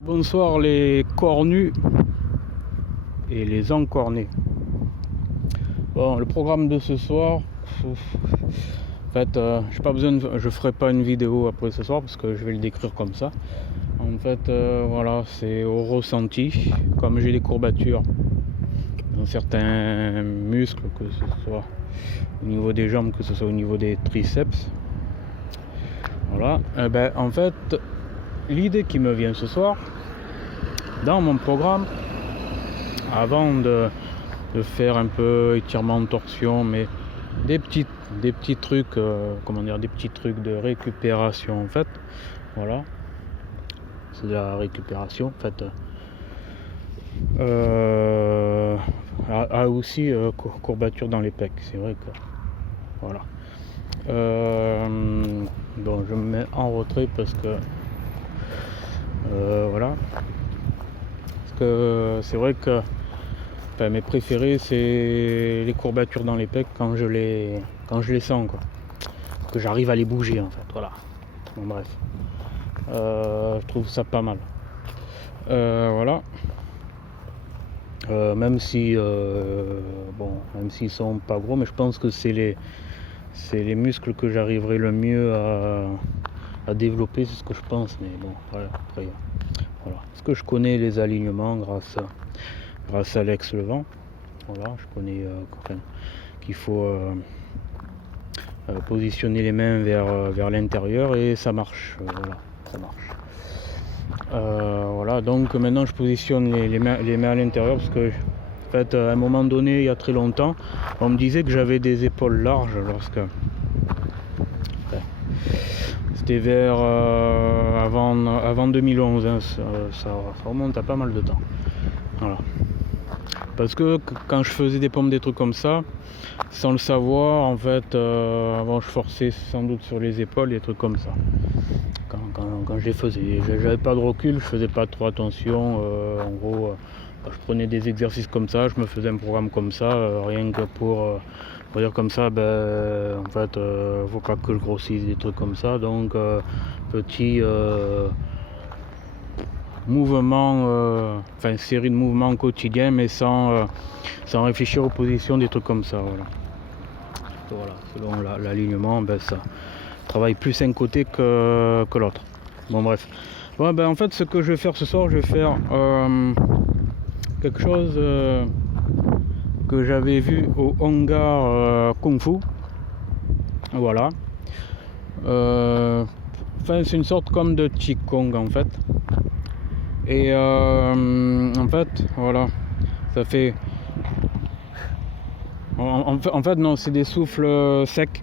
Bonsoir les cornus et les encornés. Bon, le programme de ce soir, en fait, je ferai pas une vidéo après ce soir parce que je vais le décrire comme ça. En fait, voilà, c'est au ressenti. Comme j'ai des courbatures dans certains muscles, que ce soit au niveau des jambes, que ce soit au niveau des triceps. Voilà. En fait, l'idée qui me vient ce soir, dans mon programme, avant de faire un peu étirement, torsion, mais des petits trucs, des petits trucs de récupération en fait. Voilà, c'est de la récupération en fait. Aussi courbature dans les pecs, c'est vrai que voilà. Bon, je me mets en retrait parce que voilà, parce que c'est vrai que mes préférés c'est les courbatures dans les pecs quand je les sens quoi, que j'arrive à les bouger en fait. Voilà, bon bref, je trouve ça pas mal. Voilà. Même si même s'ils sont pas gros, mais je pense que c'est les muscles que j'arriverai le mieux à développer, c'est ce que je pense. Mais bon, après voilà, parce que je connais les alignements grâce à Alex Levent. Voilà, je connais qu'il faut positionner les mains vers l'intérieur et ça marche. Voilà, ça marche. Voilà, donc maintenant je positionne les mains à l'intérieur parce que en fait, à un moment donné, il y a très longtemps, on me disait que j'avais des épaules larges c'était vers avant 2011, hein, ça remonte à pas mal de temps. Voilà. Parce que quand je faisais des pompes, des trucs comme ça, sans le savoir, en fait, je forçais sans doute sur les épaules, des trucs comme ça. Quand je les faisais, j'avais pas de recul, je faisais pas trop attention. En gros, je prenais des exercices comme ça, je me faisais un programme comme ça, rien que pour dire comme ça, en fait, faut pas que je grossisse, des trucs comme ça. Donc, petit mouvement, série de mouvements quotidiens, mais sans réfléchir aux positions, des trucs comme ça. Voilà, selon l'alignement, ça travaille plus un côté que l'autre. Bon bref. Bon, en fait ce que je vais faire ce soir, je vais faire quelque chose que j'avais vu au hangar Kung Fu. Voilà. C'est une sorte comme de Qigong en fait. Et en fait, voilà, ça fait. En fait, non, c'est des souffles secs.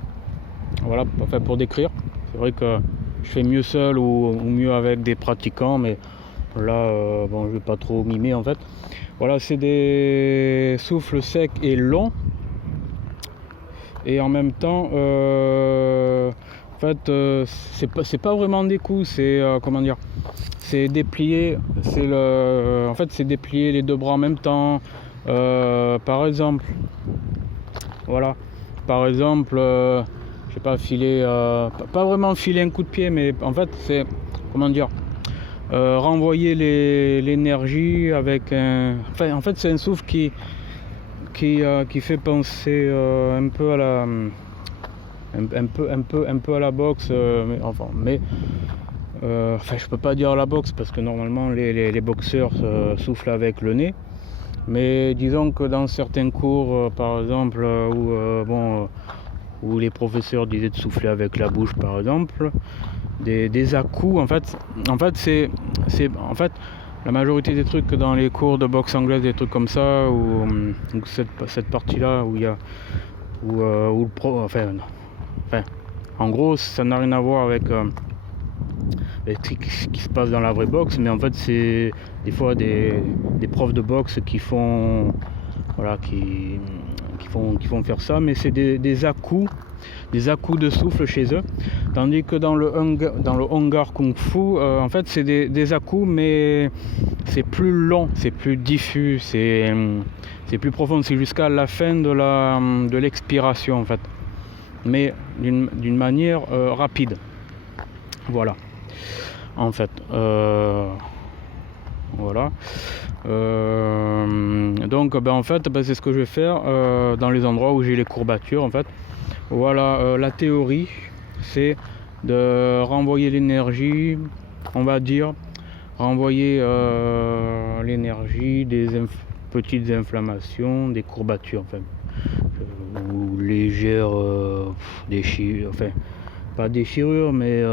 Voilà, enfin, pour décrire. C'est vrai que je fais mieux seul ou mieux avec des pratiquants, mais là, je vais pas trop mimer en fait. Voilà, c'est des souffles secs et longs. Et en même temps, en fait, c'est pas vraiment des coups, c'est c'est déplier, c'est déplier les deux bras en même temps. Par exemple, voilà, par exemple, je sais pas, filer, pas vraiment filer un coup de pied, mais en fait, c'est renvoyer l'énergie avec un. Enfin, en fait, c'est un souffle qui fait penser un peu à la. Un peu à la boxe, je peux pas dire à la boxe parce que normalement les boxeurs soufflent avec le nez, mais disons que dans certains cours, par exemple, où les professeurs disaient de souffler avec la bouche, par exemple, des à-coups, en fait c'est la majorité des trucs dans les cours de boxe anglaise, des trucs comme ça, où cette partie là où il y a en gros ça n'a rien à voir avec ce qui se passe dans la vraie boxe, mais en fait c'est des fois des profs de boxe qui font qui font faire ça, mais c'est des à-coups de souffle chez eux, tandis que dans le hangar Kung Fu, en fait c'est des à-coups, mais c'est plus long, c'est plus diffus, c'est plus profond, c'est jusqu'à la fin de l'expiration en fait, mais d'une manière rapide. Voilà, en fait, Voilà. Donc en fait c'est ce que je vais faire dans les endroits où j'ai les courbatures en fait. Voilà, la théorie c'est de renvoyer l'énergie, on va dire renvoyer l'énergie des petites inflammations, des courbatures enfin, ou légères déchirures, enfin pas déchirures mais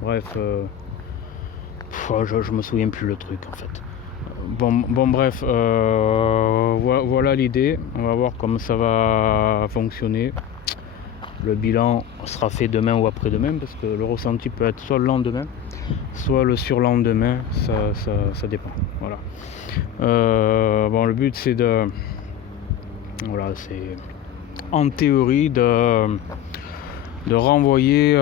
bref, je me souviens plus le truc en fait. Bon bref, voilà l'idée. On va voir comment ça va fonctionner. Le bilan sera fait demain ou après-demain parce que le ressenti peut être soit le lendemain, soit le surlendemain, ça dépend. Voilà. Le but c'est c'est en théorie de renvoyer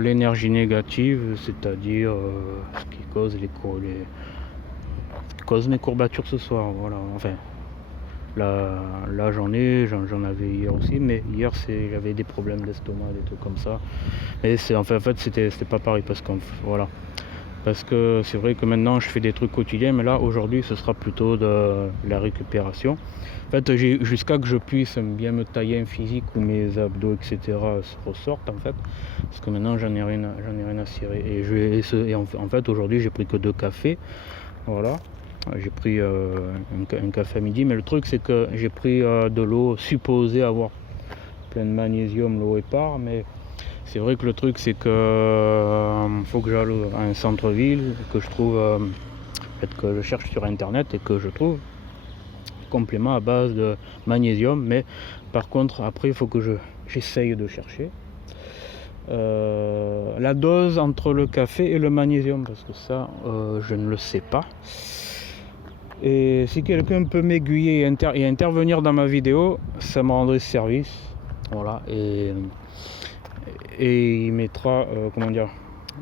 l'énergie négative, c'est-à-dire ce qui cause mes courbatures ce soir. Voilà. Enfin, là j'en avais hier aussi, mais hier j'avais des problèmes d'estomac, des trucs comme ça. Et en fait c'était pas pareil parce que c'est vrai que maintenant je fais des trucs quotidiens, mais là aujourd'hui ce sera plutôt de la récupération. En fait, jusqu'à que je puisse bien me tailler un physique où mes abdos etc se ressortent en fait, parce que maintenant j'en ai rien à cirer. Et en fait aujourd'hui j'ai pris que 2 cafés. Voilà. J'ai pris un café à midi, mais le truc c'est que j'ai pris de l'eau supposée avoir plein de magnésium, l'eau est part, mais c'est vrai que le truc c'est que faut que j'aille à un centre-ville, que je trouve, que je cherche sur internet et que je trouve complément à base de magnésium, mais par contre après il faut que j'essaye de chercher la dose entre le café et le magnésium, parce que ça je ne le sais pas. Et si quelqu'un peut m'aiguiller et intervenir dans ma vidéo, ça me rendrait service. Voilà, et il mettra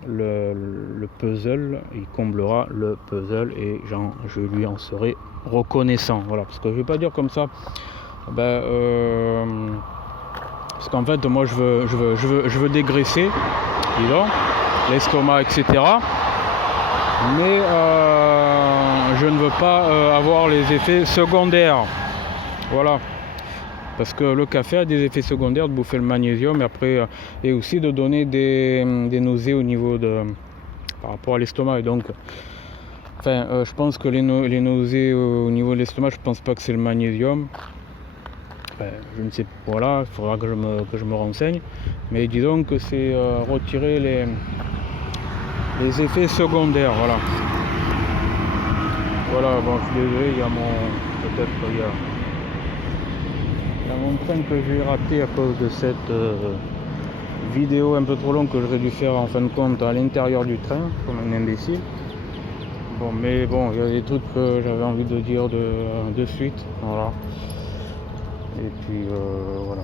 le puzzle, il comblera le puzzle et je lui en serai reconnaissant. Voilà, parce que je vais pas dire comme ça parce qu'en fait moi je veux dégraisser, disons, l'estomac etc, mais je ne veux pas avoir les effets secondaires. Voilà, parce que le café a des effets secondaires, de bouffer le magnésium et après et aussi de donner des nausées au niveau par rapport à l'estomac. Et donc je pense que les nausées au niveau de l'estomac, je pense pas que c'est le magnésium. Je ne sais pas, voilà, il faudra que je me renseigne, mais disons que c'est retirer les effets secondaires. Voilà. Voilà, bon, je suis désolé, il y a mon train que j'ai raté à cause de cette vidéo un peu trop longue que j'aurais dû faire en fin de compte à l'intérieur du train, comme un imbécile. Bon, mais bon, il y a des trucs que j'avais envie de dire de suite, voilà. Et puis voilà.